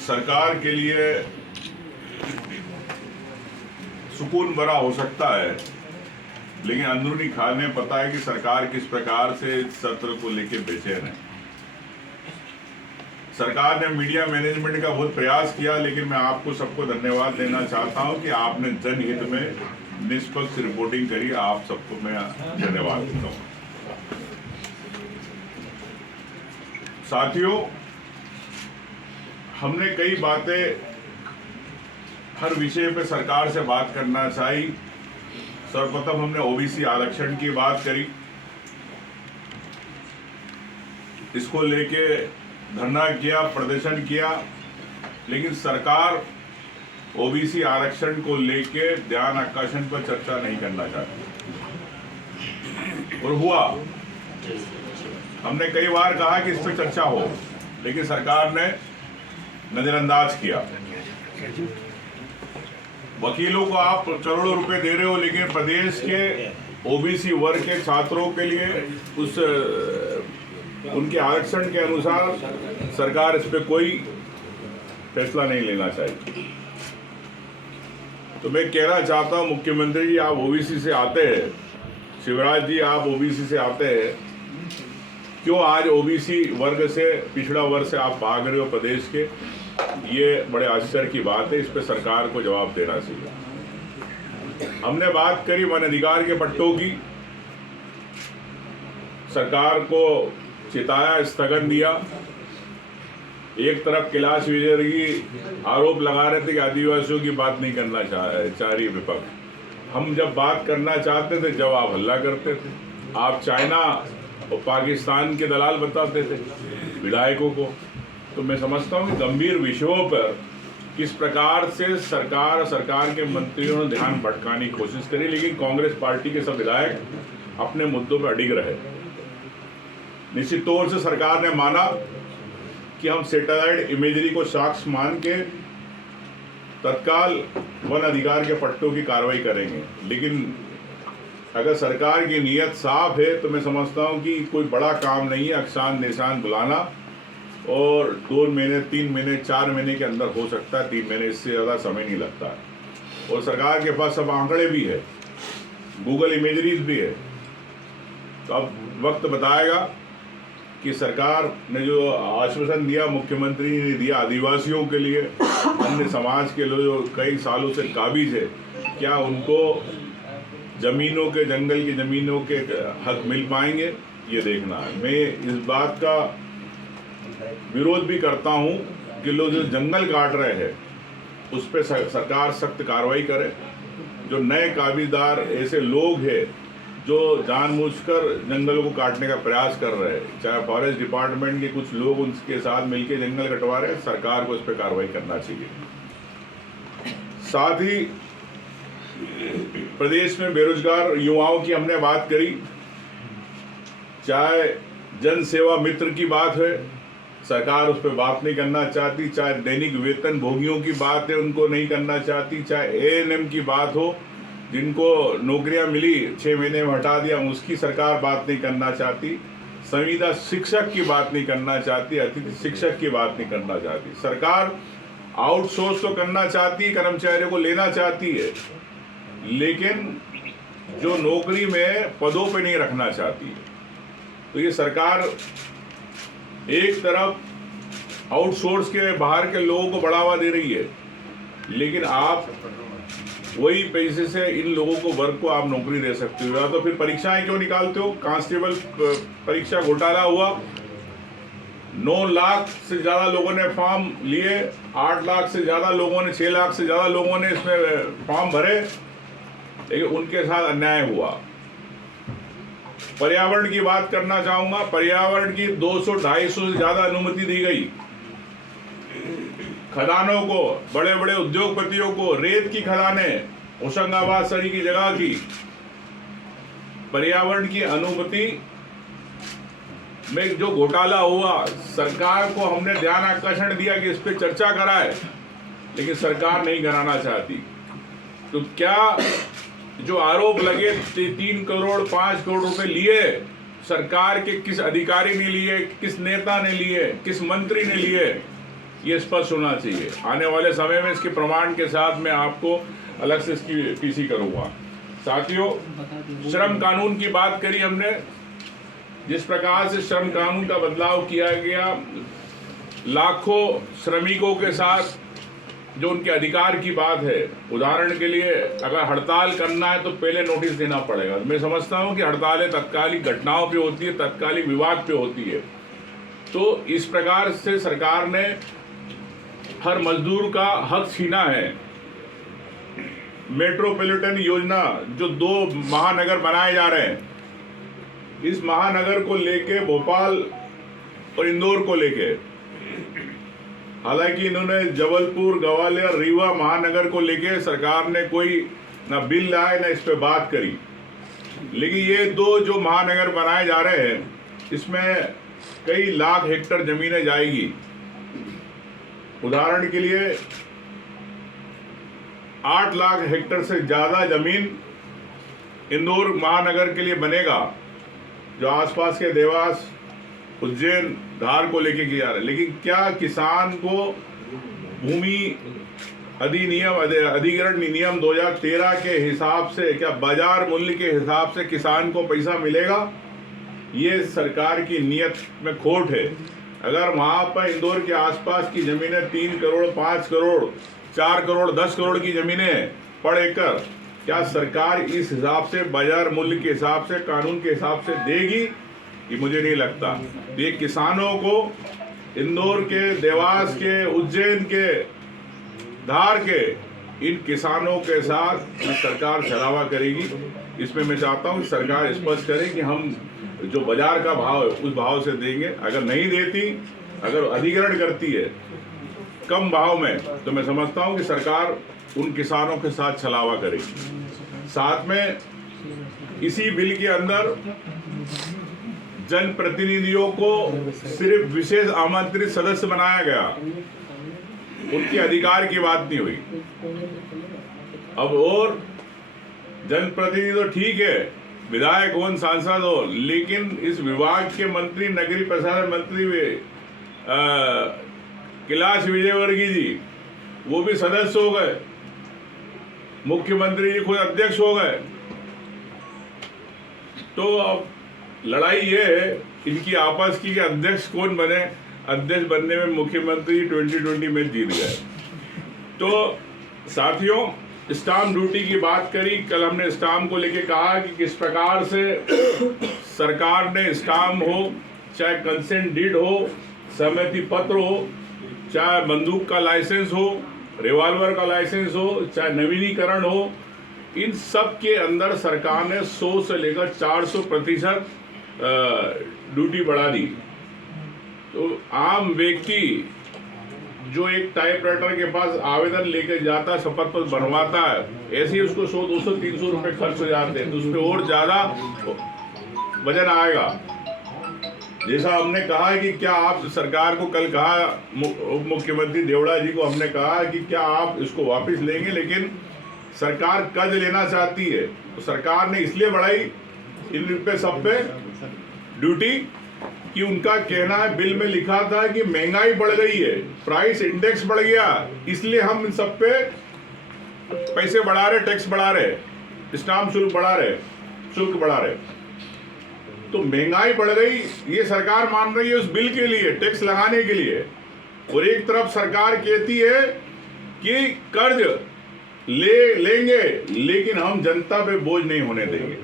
सरकार के लिए सुकून भरा हो सकता है, लेकिन अंदरूनी खाने पता है कि सरकार किस प्रकार से इस सत्र को लेकर बेचैन है। सरकार ने मीडिया मैनेजमेंट का बहुत प्रयास किया, लेकिन मैं आपको सबको धन्यवाद देना चाहता हूं कि आपने जनहित में निष्पक्ष रिपोर्टिंग करी। आप सबको मैं धन्यवाद देता हूं। साथियों, हमने कई बातें हर विषय पे सरकार से बात करना चाहिए। सर्वप्रथम हमने ओबीसी आरक्षण की बात करी, इसको लेके धरना किया, प्रदर्शन किया, लेकिन सरकार ओबीसी आरक्षण को लेके ध्यान आकर्षण पर चर्चा नहीं करना चाहती। और हुआ, हमने कई बार कहा कि इस पर चर्चा हो, लेकिन सरकार ने नजरअंदाज किया। वकीलों को आप करोड़ों रुपए दे रहे हो, लेकिन प्रदेश के ओबीसी वर्ग के छात्रों के लिए उनके आरक्षण के अनुसार सरकार इस पे कोई फैसला नहीं लेना चाहिए। तो मैं कहना चाहता हूं, मुख्यमंत्री जी आप ओबीसी से आते हैं, शिवराज जी आप ओबीसी से आते हैं, क्यों आज ओबीसी वर्ग से, पिछड़ा वर्ग से आप भाग रहे हो प्रदेश के? ये बड़े आश्चर्य की बात है, इस पे सरकार को जवाब देना चाहिए। हमने बात करी वन अधिकार के पट्टों की, सरकार को चिताया, स्थगन दिया। एक तरफ कैलाश विजयवर्गीय आरोप लगा रहे थे कि आदिवासियों की बात नहीं करना चाह रही विपक्ष। हम जब बात करना चाहते थे जब आप हल्ला करते थे, आप चाइना और पाकिस्तान के दलाल बताते थे विधायकों को। तो मैं समझता हूँ कि गंभीर विषयों पर किस प्रकार से सरकार के मंत्रियों ने ध्यान भटकाने की कोशिश करी, लेकिन कांग्रेस पार्टी के सब विधायक अपने मुद्दों पर अडिग रहे। निश्चित तौर से सरकार ने माना कि हम सैटेलाइट इमेजरी को साक्ष्य मान के तत्काल वन अधिकार के पट्टों की कार्रवाई करेंगे, लेकिन अगर सरकार की नीयत साफ है तो मैं समझता हूं कि कोई बड़ा काम नहीं है अक्षांश निशान बुलाना, और 2 महीने 3 महीने 4 महीने के अंदर हो सकता है, 3 महीने इससे ज़्यादा समय नहीं लगता है। और सरकार के पास सब आंकड़े भी है, गूगल इमेजरीज भी है। तो अब वक्त बताएगा कि सरकार ने जो आश्वासन दिया, मुख्यमंत्री ने दिया आदिवासियों के लिए, अन्य समाज के लोग जो कई सालों से काबिज है, क्या उनको जमीनों के, जंगल की जमीनों के हक मिल पाएंगे, ये देखना है। मैं इस बात का विरोध भी करता हूं कि लोग जो जंगल काट रहे हैं उस पर सरकार सख्त कार्रवाई करे। जो नए काबिजदार ऐसे लोग हैं जो जानबूझकर जंगलों को काटने का प्रयास कर रहे हैं, चाहे फॉरेस्ट डिपार्टमेंट के कुछ लोग उनके साथ मिलकर जंगल कटवा रहे हैं, सरकार को इस पर कार्रवाई करना चाहिए। साथ ही प्रदेश में बेरोजगार युवाओं की हमने बात करी, चाहे जन सेवा मित्र की बात है, सरकार उस पर बात नहीं करना चाहती, चाहे दैनिक वेतन भोगियों की बात है उनको नहीं करना चाहती, चाहे एएनएम की बात हो जिनको नौकरियां मिली 6 महीने में हटा दिया, उसकी सरकार बात नहीं करना चाहती, संविदा शिक्षक की बात नहीं करना चाहती, अतिथि शिक्षक की बात नहीं करना चाहती। सरकार आउटसोर्स तो करना चाहती है, कर्मचारियों को लेना चाहती है, लेकिन जो नौकरी में पदों पे नहीं रखना चाहती है। तो ये सरकार एक तरफ आउटसोर्स के बाहर के लोगों को बढ़ावा दे रही है, लेकिन आप वही पैसे से इन लोगों को, वर्ग को आप नौकरी दे सकते हो। या तो फिर परीक्षाएं क्यों निकालते हो? कांस्टेबल परीक्षा घोटाला हुआ, 9 लाख से ज़्यादा लोगों ने फॉर्म लिए, 8 लाख से ज़्यादा लोगों ने, 6 लाख से ज़्यादा लोगों ने इसमें फॉर्म भरे, लेकिन उनके साथ अन्याय हुआ। पर्यावरण की बात करना चाहूँगा, पर्यावरण की 200-250 से ज़्यादा अनुमति दी गई। खदानों को, बड़े बड़े उद्योगपतियों को, रेत की खदानें होशंगाबाद सरी की जगह की, पर्यावरण की अनुमति में जो घोटाला हुआ, सरकार को हमने ध्यान आकर्षण दिया कि इस पे चर्चा कराए, लेकिन सरकार नहीं कराना चाहती। तो क्या जो आरोप लगे 3 करोड़ 5 करोड़ रुपए लिए, सरकार के किस अधिकारी ने लिए, किस नेता ने लिए, किस मंत्री ने लिए, ये स्पष्ट होना चाहिए। आने वाले समय में इसके प्रमाण के साथ मैं आपको अलग से इसकी पीसी करूँगा। साथियों, श्रम कानून की बात करी हमने, जिस प्रकार से श्रम कानून का बदलाव किया गया, लाखों श्रमिकों के साथ जो उनके अधिकार की बात है, उदाहरण के लिए अगर हड़ताल करना है तो पहले नोटिस देना पड़ेगा। मैं समझता हूं कि हड़तालें तत्कालिक घटनाओं पे होती है, तत्कालिक विवाद पे होती है। तो इस प्रकार से सरकार ने हर मजदूर का हक छीना है। मेट्रोपॉलिटन योजना जो 2 महानगर बनाए जा रहे हैं, इस महानगर को लेके, भोपाल और इंदौर को लेके, हालांकि इन्होंने जबलपुर, ग्वालियर, रीवा महानगर को लेके सरकार ने कोई ना बिल लाए ना इस पे बात करी, लेकिन ये 2 जो महानगर बनाए जा रहे हैं, इसमें कई लाख हेक्टेयर जमीनें जाएगी। उदाहरण के लिए 8 लाख हेक्टेयर से ज़्यादा जमीन इंदौर महानगर के लिए बनेगा, जो आसपास के देवास, उज्जैन, धार को लेके किया रहा है। लेकिन क्या किसान को भूमि अधिग्रहण नियम 2013 के हिसाब से, क्या बाजार मूल्य के हिसाब से किसान को पैसा मिलेगा? ये सरकार की नीयत में खोट है। अगर वहाँ पर इंदौर के आसपास की जमीनें 3 करोड़, 5 करोड़, 4 करोड़, 10 करोड़ की जमीनें पर एकड़, क्या सरकार इस हिसाब से, बाजार मूल्य के हिसाब से, कानून के हिसाब से देगी? ये मुझे नहीं लगता। ये किसानों को इंदौर के, देवास के, उज्जैन के, धार के, इन किसानों के साथ सरकार छलावा करेगी। इसमें मैं चाहता हूँ सरकार स्पष्ट करे कि हम जो बाजार का भाव है उस भाव से देंगे। अगर नहीं देती, अगर अधिग्रहण करती है कम भाव में, तो मैं समझता हूँ कि सरकार उन किसानों के साथ छलावा करेगी। साथ में इसी बिल के अंदर जनप्रतिनिधियों को सिर्फ विशेष आमंत्रित सदस्य बनाया गया, उनके अधिकार की बात नहीं हुई। अब और जनप्रतिनिधि तो ठीक है, विधायक हो, सांसद हो, लेकिन इस विभाग के मंत्री, नगरीय प्रशासन मंत्री कैलाश विजयवर्गीय जी, वो भी सदस्य हो गए, मुख्यमंत्री जी खुद अध्यक्ष हो गए। तो अब लड़ाई ये है इनकी आपस की कि अध्यक्ष कौन बने। अध्यक्ष बनने में मुख्यमंत्री 2020 में जीत गए। तो साथियों, स्टाम्प ड्यूटी की बात करी, कल हमने स्टाम्प को लेके कहा कि किस प्रकार से सरकार ने स्टाम्प हो, चाहे कंसेंट डीड हो, सहमति पत्र हो, चाहे बंदूक का लाइसेंस हो, रिवॉल्वर का लाइसेंस हो, चाहे नवीनीकरण हो, इन सब के अंदर सरकार ने 100 से लेकर 400% ड्यूटी बढ़ा दी। तो आम व्यक्ति जो एक टाइपराइटर के पास आवेदन लेकर जाता है, शपथ पत्र बनवाता है, ऐसे ही उसको 100, 200, 300 रुपए खर्च हो जाते हैं, तो उस पर और ज्यादा वजन आएगा। जैसा हमने कहा है कि क्या आप सरकार को, कल कहा उप मुख्यमंत्री देवड़ा जी को हमने कहा कि क्या आप इसको वापस लेंगे, लेकिन सरकार कर्ज लेना चाहती है। तो सरकार ने इसलिए बढ़ाई इन पे, सब पे ड्यूटी, कि उनका कहना है, बिल में लिखा था कि महंगाई बढ़ गई है, प्राइस इंडेक्स बढ़ गया, इसलिए हम इन सब पे पैसे बढ़ा रहे, टैक्स बढ़ा रहे, स्टाम्प शुल्क बढ़ा रहे। तो महंगाई बढ़ गई, ये सरकार मान रही है उस बिल के लिए, टैक्स लगाने के लिए। और एक तरफ सरकार कहती है कि कर्ज लेंगे, लेकिन हम जनता पे बोझ नहीं होने देंगे।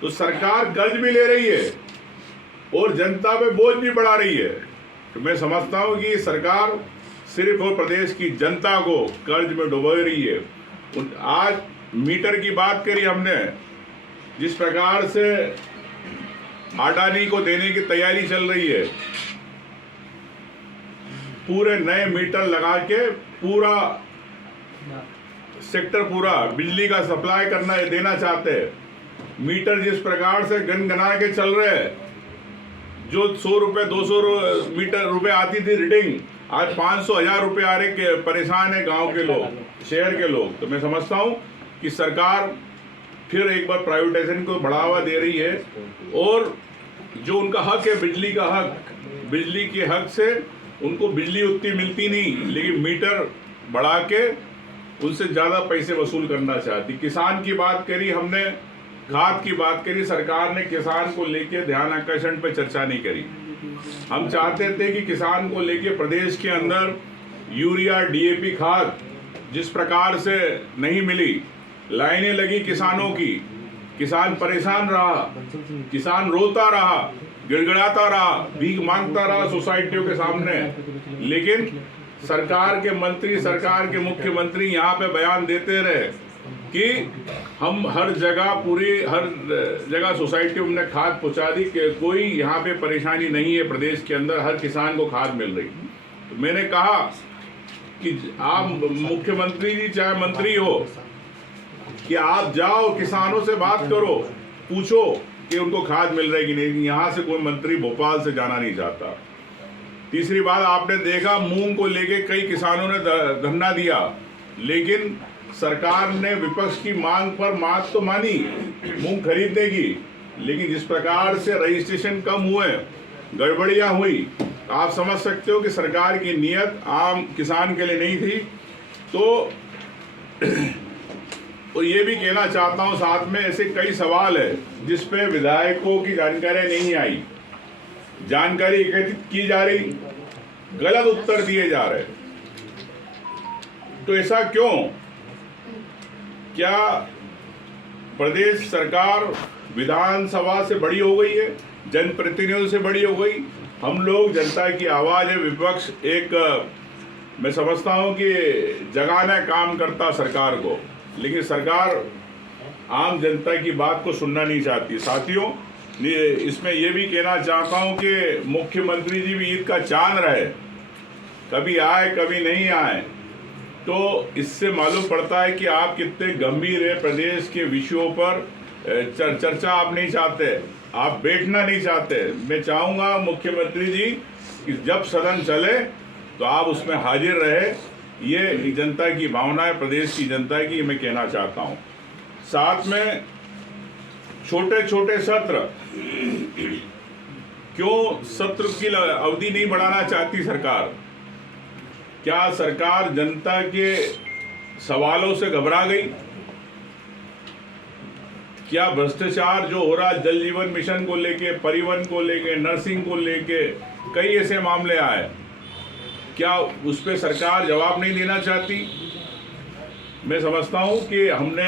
तो सरकार कर्ज भी ले रही है और जनता पे बोझ भी बढ़ा रही है। तो मैं समझता हूं कि सरकार सिर्फ और प्रदेश की जनता को कर्ज में डुबो रही है। आज मीटर की बात करी हमने, जिस प्रकार से अडानी को देने की तैयारी चल रही है, पूरे नए मीटर लगा के पूरा सेक्टर, पूरा बिजली का सप्लाई करना, देना चाहते हैं। मीटर जिस प्रकार से गनगना के चल रहे हैं, जो 100 रुपए 200 मीटर रुपए आती थी रीडिंग, आज 500-1000 रुपए आ रहे। परेशान है गांव के लोग, शहर के लोग। तो मैं समझता हूं कि सरकार फिर एक बार प्राइवेटाइजेशन को बढ़ावा दे रही है, और जो उनका हक है, बिजली का हक, बिजली के हक से उनको बिजली उतनी मिलती नहीं, लेकिन मीटर बढ़ा के उनसे ज़्यादा पैसे वसूल करना चाहती। किसान की बात करी हमने, खाद की बात करी, सरकार ने किसान को लेके ध्यान आकर्षण पर चर्चा नहीं करी। हम चाहते थे कि किसान को लेके प्रदेश के अंदर यूरिया डीएपी खाद जिस प्रकार से नहीं मिली, लाइनें लगी किसानों की, किसान परेशान रहा, किसान रोता रहा, गिड़गिड़ाता रहा, भीख मांगता रहा सोसाइटियों के सामने। लेकिन सरकार के मंत्री, सरकार के मुख्यमंत्री यहाँ पे बयान देते रहे कि हम हर जगह सोसाइटी में खाद पहुँचा दी, कि कोई यहाँ पे परेशानी नहीं है, प्रदेश के अंदर हर किसान को खाद मिल रही। तो मैंने कहा कि आप मुख्यमंत्री जी चाहे मंत्री हो, कि आप जाओ किसानों से बात करो, पूछो कि उनको खाद मिल रही कि नहीं। यहाँ से कोई मंत्री भोपाल से जाना नहीं चाहता। तीसरी बात, आपने देखा मूंग को लेके कई किसानों ने धरना दिया, लेकिन सरकार ने विपक्ष की मांग पर मात तो मानी मूंग खरीदने की, लेकिन जिस प्रकार से रजिस्ट्रेशन कम हुए, गड़बड़ियां हुई, आप समझ सकते हो कि सरकार की नीयत आम किसान के लिए नहीं थी। तो ये भी कहना चाहता हूं साथ में, ऐसे कई सवाल है जिस पे विधायकों की जानकारी नहीं आई, जानकारी एकत्रित की जा रही, गलत उत्तर दिए जा रहे। तो ऐसा क्यों? क्या प्रदेश सरकार विधानसभा से बड़ी हो गई है, जनप्रतिनिधियों से बड़ी हो गई? हम लोग जनता की आवाज है, विपक्ष एक मैं समझता हूं कि जगाना काम करता सरकार को, लेकिन सरकार आम जनता की बात को सुनना नहीं चाहती। साथियों, इसमें यह भी कहना चाहता हूं कि मुख्यमंत्री जी भी ईद का चांद रहे, कभी आए कभी नहीं आए, तो इससे मालूम पड़ता है कि आप कितने गंभीर है। प्रदेश के विषयों पर चर्चा आप नहीं चाहते, आप बैठना नहीं चाहते। मैं चाहूँगा मुख्यमंत्री जी कि जब सदन चले तो आप उसमें हाजिर रहे। ये जनता की भावना है, प्रदेश की जनता की, मैं कहना चाहता हूँ। साथ में छोटे छोटे सत्र, क्यों सत्र की अवधि नहीं बढ़ाना चाहती सरकार? क्या सरकार जनता के सवालों से घबरा गई? क्या भ्रष्टाचार जो हो रहा, जल जीवन मिशन को लेके, परिवहन को लेके, नर्सिंग को लेके कई ऐसे मामले आए, क्या उस पर सरकार जवाब नहीं देना चाहती? मैं समझता हूं कि हमने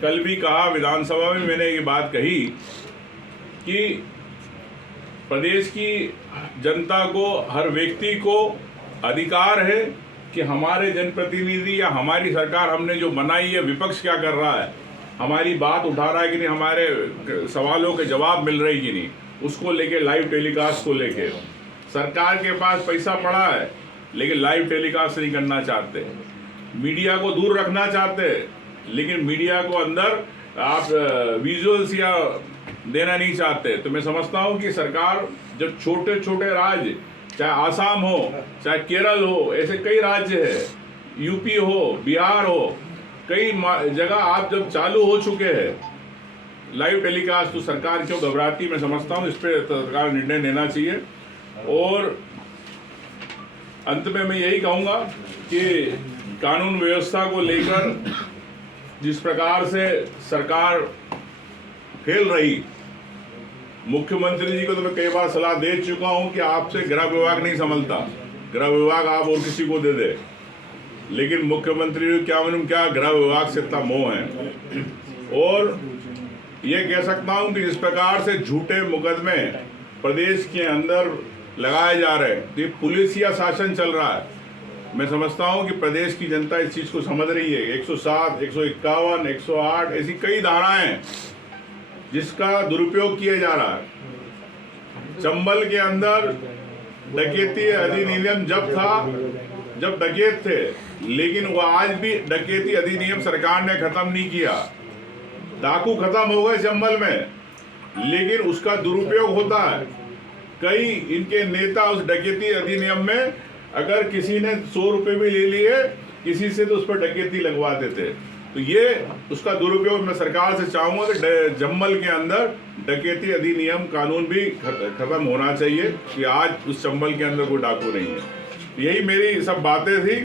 कल भी कहा, विधानसभा में मैंने ये बात कही कि प्रदेश की जनता को, हर व्यक्ति को अधिकार है कि हमारे जनप्रतिनिधि या हमारी सरकार हमने जो बनाई है, विपक्ष क्या कर रहा है, हमारी बात उठा रहा है कि नहीं, हमारे सवालों के जवाब मिल रहे कि नहीं, उसको लेके लाइव टेलीकास्ट को लेके सरकार के पास पैसा पड़ा है, लेकिन लाइव टेलीकास्ट नहीं करना चाहते। मीडिया को दूर रखना चाहते, लेकिन मीडिया को अंदर आप विजुअल्स या देना नहीं चाहते। तो मैं समझता हूं कि सरकार, जब छोटे छोटे राज्य, चाहे आसाम हो, चाहे केरल हो, ऐसे कई राज्य है, यूपी हो, बिहार हो, कई जगह आप जब चालू हो चुके हैं लाइव टेलीकास्ट, तो सरकार क्यों घबराती? मैं समझता हूं इस पर सरकार निर्णय लेना चाहिए। और अंत में मैं यही कहूँगा कि कानून व्यवस्था को लेकर जिस प्रकार से सरकार फेल रही, मुख्यमंत्री जी को तो मैं कई बार सलाह दे चुका हूं कि आपसे गृह विभाग नहीं संभलता, गृह विभाग आप और किसी को दे दे, लेकिन मुख्यमंत्री को क्या मालूम क्या गृह विभाग से इतना मोह है। और ये कह सकता हूं कि जिस प्रकार से झूठे मुकदमे प्रदेश के अंदर लगाए जा रहे हैं, ये पुलिसिया शासन चल रहा है। मैं समझता हूं कि प्रदेश की जनता इस चीज़ को समझ रही है। 107, 151, 108 ऐसी कई धाराएं जिसका दुरुपयोग किया जा रहा है। चंबल के अंदर डकैती अधिनियम जब डकैत थे, लेकिन वो आज भी डकैती अधिनियम सरकार ने खत्म नहीं किया। डाकू खत्म हो गए चंबल में, लेकिन उसका दुरुपयोग होता है। कई इनके नेता उस डकैती अधिनियम में, अगर किसी ने 100 रुपये भी ले लिए किसी से, तो उस पर डकैती लगवा देते। तो ये उसका दुरुपयोग मैं सरकार से चाहूँगा कि चंबल के अंदर डकैती अधिनियम कानून भी खत्म होना चाहिए कि आज उस चंबल के अंदर कोई डाकू नहीं है। यही मेरी सब बातें थी।